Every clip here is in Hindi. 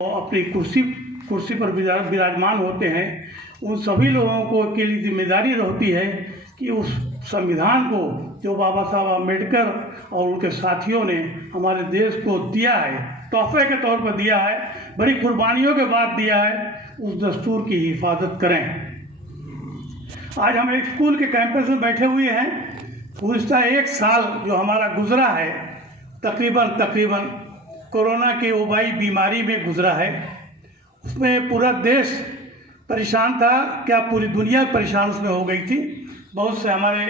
अपनी कुर्सी कुर्सी पर विराजमान होते हैं, उन सभी लोगों को के लिए जिम्मेदारी होती है कि उस संविधान को जो बाबा साहब अम्बेडकर और उनके साथियों ने हमारे देश को दिया है, तोहफे के तौर पर दिया है, बड़ी कुर्बानियों के बाद दिया है, उस दस्तूर की हिफाजत करें। आज हम एक स्कूल के कैंपस में बैठे हुए हैं। गुज़िश्ता एक साल जो हमारा गुजरा है तकरीबन कोरोना की वबाई बीमारी में गुजरा है, उसमें पूरा देश परेशान था, क्या पूरी दुनिया परेशान उसमें हो गई थी। बहुत से हमारे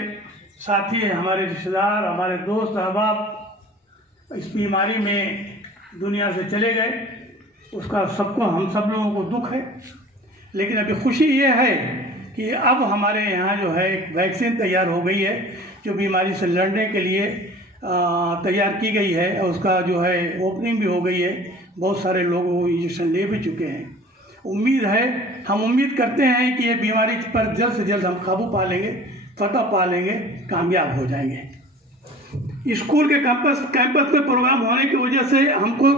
साथी, हमारे रिश्तेदार, हमारे दोस्त अहबाब इस बीमारी में दुनिया से चले गए। उसका हम सब लोगों को दुख है। लेकिन अभी खुशी ये है कि अब हमारे यहाँ जो है एक वैक्सीन तैयार हो गई है जो बीमारी से लड़ने के लिए तैयार की गई है, और उसका जो है ओपनिंग भी हो गई है। बहुत सारे लोग वो इंजेक्शन ले भी चुके हैं। हम उम्मीद करते हैं कि ये बीमारी पर जल्द से जल्द हम काबू पा लेंगे, फतह पा लेंगे, कामयाब हो जाएंगे। स्कूल के कैंपस में प्रोग्राम होने की वजह से हमको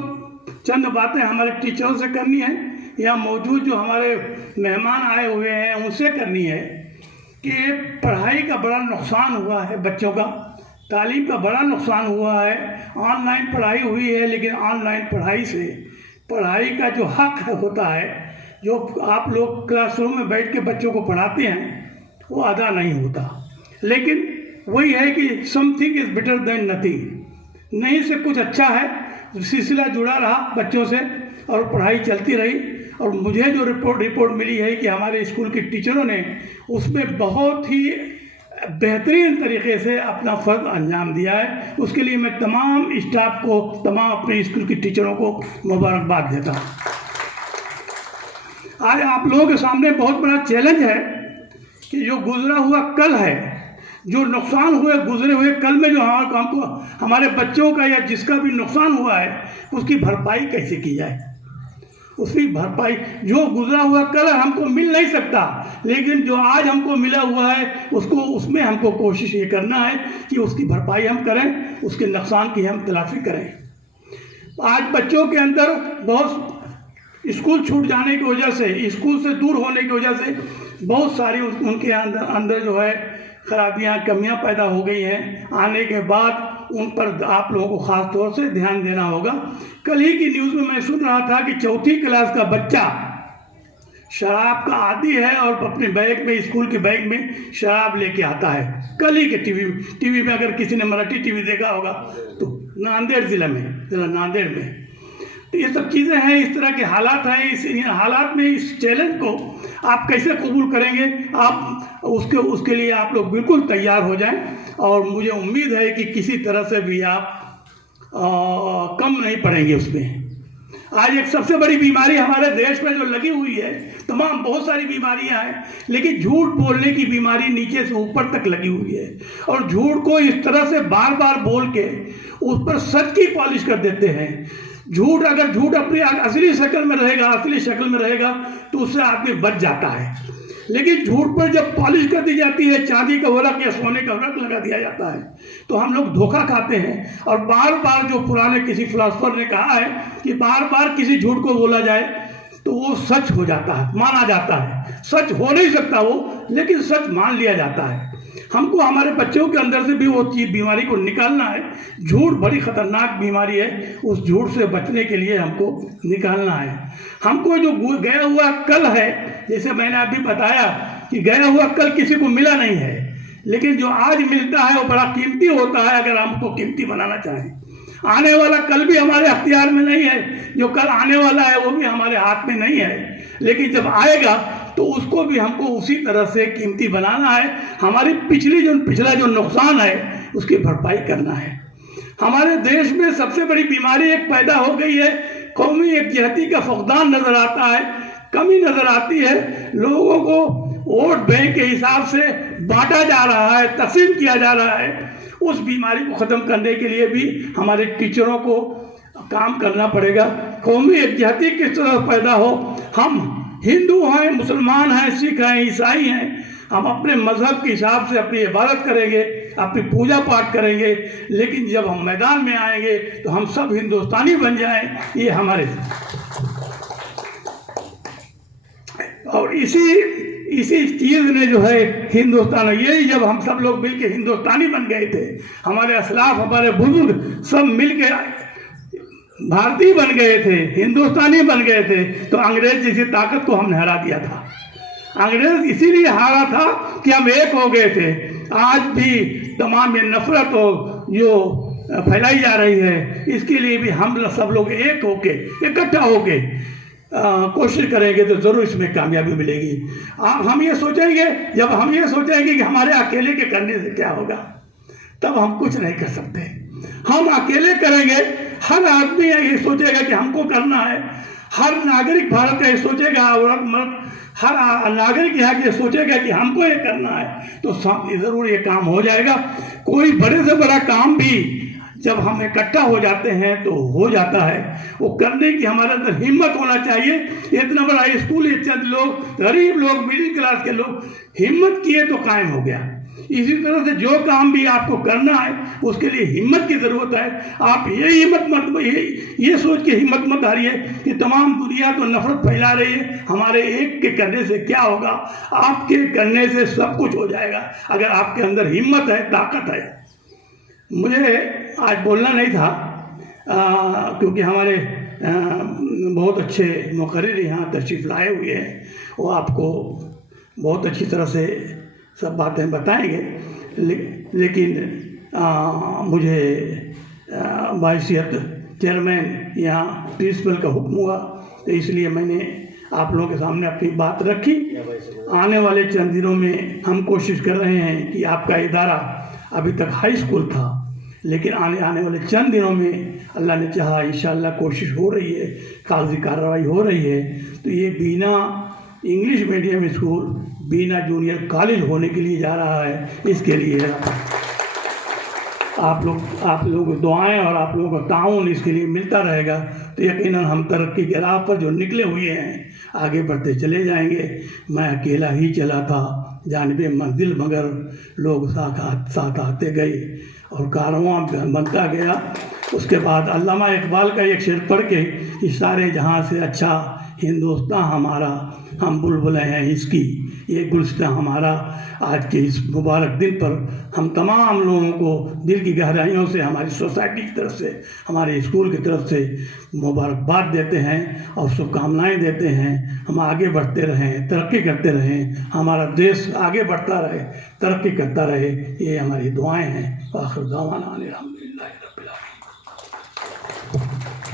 चंद बातें हमारे टीचरों से करनी है, या मौजूद जो हमारे मेहमान आए हुए हैं उनसे करनी है कि पढ़ाई का बड़ा नुकसान हुआ है, बच्चों का तालीम का बड़ा नुकसान हुआ है। ऑनलाइन पढ़ाई हुई है, लेकिन ऑनलाइन पढ़ाई से पढ़ाई का जो हक होता है, जो आप लोग क्लासरूम में बैठ के बच्चों को पढ़ाते हैं, वो अदा नहीं होता। लेकिन वही है कि something is better than nothing. नहीं से कुछ अच्छा है। सिलसिला जुड़ा रहा बच्चों से और पढ़ाई चलती रही। और मुझे जो रिपोर्ट मिली है कि हमारे स्कूल के टीचरों ने उसमें बहुत ही बेहतरीन तरीके से अपना फ़र्ज अंजाम दिया है। उसके लिए मैं तमाम स्टाफ को, तमाम अपने स्कूल के टीचरों को मुबारकबाद देता हूँ। आज आप लोगों के सामने बहुत बड़ा चैलेंज है कि जो गुजरा हुआ कल है, जो नुकसान हुए गुजरे हुए कल में जो हमको हमारे बच्चों का या जिसका भी नुकसान हुआ है, उसकी भरपाई कैसे की जाए। उसकी भरपाई जो गुजरा हुआ कल हमको मिल नहीं सकता, लेकिन जो आज हमको मिला हुआ है उसमें हमको कोशिश ये करना है कि उसकी भरपाई हम करें, उसके नुकसान की हम तलाफी करें। आज बच्चों के अंदर बहुत स्कूल छूट जाने की वजह से, स्कूल से दूर होने की वजह से बहुत सारी उनके अंदर जो है खराबियाँ, कमियाँ पैदा हो गई हैं। आने के बाद उन पर आप लोगों को ख़ास तौर से ध्यान देना होगा। कल ही की न्यूज़ में मैं सुन रहा था कि चौथी क्लास का बच्चा शराब का आदी है और अपने बैग में, स्कूल के बैग में शराब लेके आता है। कल ही के टीवी में अगर किसी ने मराठी टीवी देखा होगा तो नांदेड़ ज़िला नांदेड़ में। तो ये सब चीज़ें हैं, इस तरह के हालात हैं। इस हालात में इस चैलेंज को आप कैसे कबूल करेंगे, आप उसके लिए आप लोग बिल्कुल तैयार हो जाएं। और मुझे उम्मीद है कि किसी तरह से भी आप कम नहीं पड़ेंगे उसमें। आज एक सबसे बड़ी बीमारी हमारे देश में जो लगी हुई है, तमाम बहुत सारी बीमारियां हैं, लेकिन झूठ बोलने की बीमारी नीचे से ऊपर तक लगी हुई है। और झूठ को इस तरह से बार बार बोल के उस पर सच की पॉलिश कर देते हैं। अगर झूठ अपनी असली शक्ल में रहेगा तो उससे आदमी बच जाता है। लेकिन झूठ पर जब पॉलिश कर दी जाती है, चांदी का वर्क या सोने का वर्क लगा दिया जाता है, तो हम लोग धोखा खाते हैं। और बार बार जो पुराने किसी फिलोसोफर ने कहा है कि बार बार किसी झूठ को बोला जाए तो वो सच हो जाता है, माना जाता है। सच हो नहीं सकता वो, लेकिन सच मान लिया जाता है। हमको हमारे बच्चों के अंदर से भी वो चीज़, बीमारी को निकालना है। झूठ बड़ी ख़तरनाक बीमारी है, उस झूठ से बचने के लिए हमको निकालना है। हमको जो गया हुआ कल है, जैसे मैंने अभी बताया कि गया हुआ कल किसी को मिला नहीं है, लेकिन जो आज मिलता है वो बड़ा कीमती होता है अगर हम उसको कीमती बनाना चाहें। आने वाला कल भी हमारे अख्तियार में नहीं है, जो कल आने वाला है वो भी हमारे हाथ में नहीं है, लेकिन जब आएगा तो उसको भी हमको उसी तरह से कीमती बनाना है। हमारी पिछला जो नुकसान है उसकी भरपाई करना है। हमारे देश में सबसे बड़ी बीमारी एक पैदा हो गई है, कौमी एकजहती का फुकदान नज़र आता है, कमी नज़र आती है। लोगों को वोट बैंक के हिसाब से बांटा जा रहा है, तकसीम किया जा रहा है। उस बीमारी को ख़त्म करने के लिए भी हमारे टीचरों को काम करना पड़ेगा। कौमी एकजहती किस तरह पैदा हो, हम हिंदू हैं, मुसलमान हैं, सिख हैं, ईसाई हैं, हम अपने मज़हब के हिसाब से अपनी इबादत करेंगे, अपनी पूजा पाठ करेंगे। लेकिन जब हम मैदान में आएंगे तो हम सब हिंदुस्तानी बन जाएं, ये हमारे इसी चीज़ ने जो है हिंदुस्तान, यही जब हम सब लोग मिल के हिंदुस्तानी बन गए थे, हमारे असलाफ, हमारे बुजुर्ग सब मिल के भारतीय बन गए थे, हिंदुस्तानी बन गए थे, तो अंग्रेज जैसी ताकत को हमने हरा दिया था। अंग्रेज इसीलिए हारा था कि हम एक हो गए थे। आज भी तमाम ये नफरत जो फैलाई जा रही है, इसके लिए भी हम सब लोग एक होके, इकट्ठा होके कोशिश करेंगे तो ज़रूर इसमें कामयाबी मिलेगी। हम ये सोचेंगे, जब हम ये सोचेंगे कि हमारे अकेले के करने से क्या होगा, तब हम कुछ नहीं कर सकते। हम अकेले करेंगे, हर आदमी ये सोचेगा कि हमको करना है, हर नागरिक भारत का ये सोचेगा, औरत मर्द हर नागरिक यहाँ के सोचेगा कि हमको ये करना है, तो ज़रूर ये काम हो जाएगा। कोई बड़े से बड़ा काम भी जब हम इकट्ठा हो जाते हैं तो हो जाता है। वो करने की हमारे अंदर हिम्मत होना चाहिए। इतना बड़ा स्कूल, ये चंद लोग, गरीब लोग, मिडिल क्लास के लोग हिम्मत किए तो कायम हो गया। इसी तरह से जो काम भी आपको करना है उसके लिए हिम्मत की ज़रूरत है। आप ये सोच के हिम्मत मत हारिए कि तमाम दुनिया तो नफरत फैला रही है, हमारे एक के करने से क्या होगा। आपके करने से सब कुछ हो जाएगा अगर आपके अंदर हिम्मत है, ताकत है। मुझे आज बोलना नहीं था क्योंकि हमारे बहुत अच्छे मुकर्रिर यहाँ तशरीफ़ लाए हुए हैं, वो आपको बहुत अच्छी तरह से सब बातें बताएंगे। लेकिन मुझे बाइसियत चेयरमैन यहाँ प्रिंसिपल का हुक्म हुआ, तो इसलिए मैंने आप लोगों के सामने अपनी बात रखी। आने वाले चंद दिनों में हम कोशिश कर रहे हैं कि आपका इदारा अभी तक हाई स्कूल था, लेकिन आने वाले चंद दिनों में अल्लाह ने चाहा इंशाअल्लाह कोशिश हो रही है, कागजी कार्रवाई हो रही है, तो ये बीना इंग्लिश मीडियम स्कूल बीना जूनियर कॉलेज होने के लिए जा रहा है। इसके लिए आप लोग दुआएं और आप लोगों का ताउन इसके लिए मिलता रहेगा, तो यकीनन हम तरक्की के राह पर जो निकले हुए हैं आगे बढ़ते चले जाएंगे। मैं अकेला ही चला था जानिबे मंजिल, मगर लोग साथ आते गए और कारवां बनता गया। उसके बाद अल्लामा इकबाल का एक शेर पढ़ के कि सारे जहां से अच्छा हिंदुस्तान हमारा, हम बुलबुलें हैं इसकी ये गुलस्तां हमारा। आज के इस मुबारक दिन पर हम तमाम लोगों को दिल की गहराइयों से, हमारी सोसाइटी की तरफ से, हमारे स्कूल की तरफ से मुबारकबाद देते हैं और शुभकामनाएँ देते हैं। हम आगे बढ़ते रहें, तरक्की करते रहें, हमारा देश आगे बढ़ता रहे, तरक्की करता रहे, ये हमारी दुआएँ हैं। आखिर दावाना अनिल हम्दुलिल्लाह।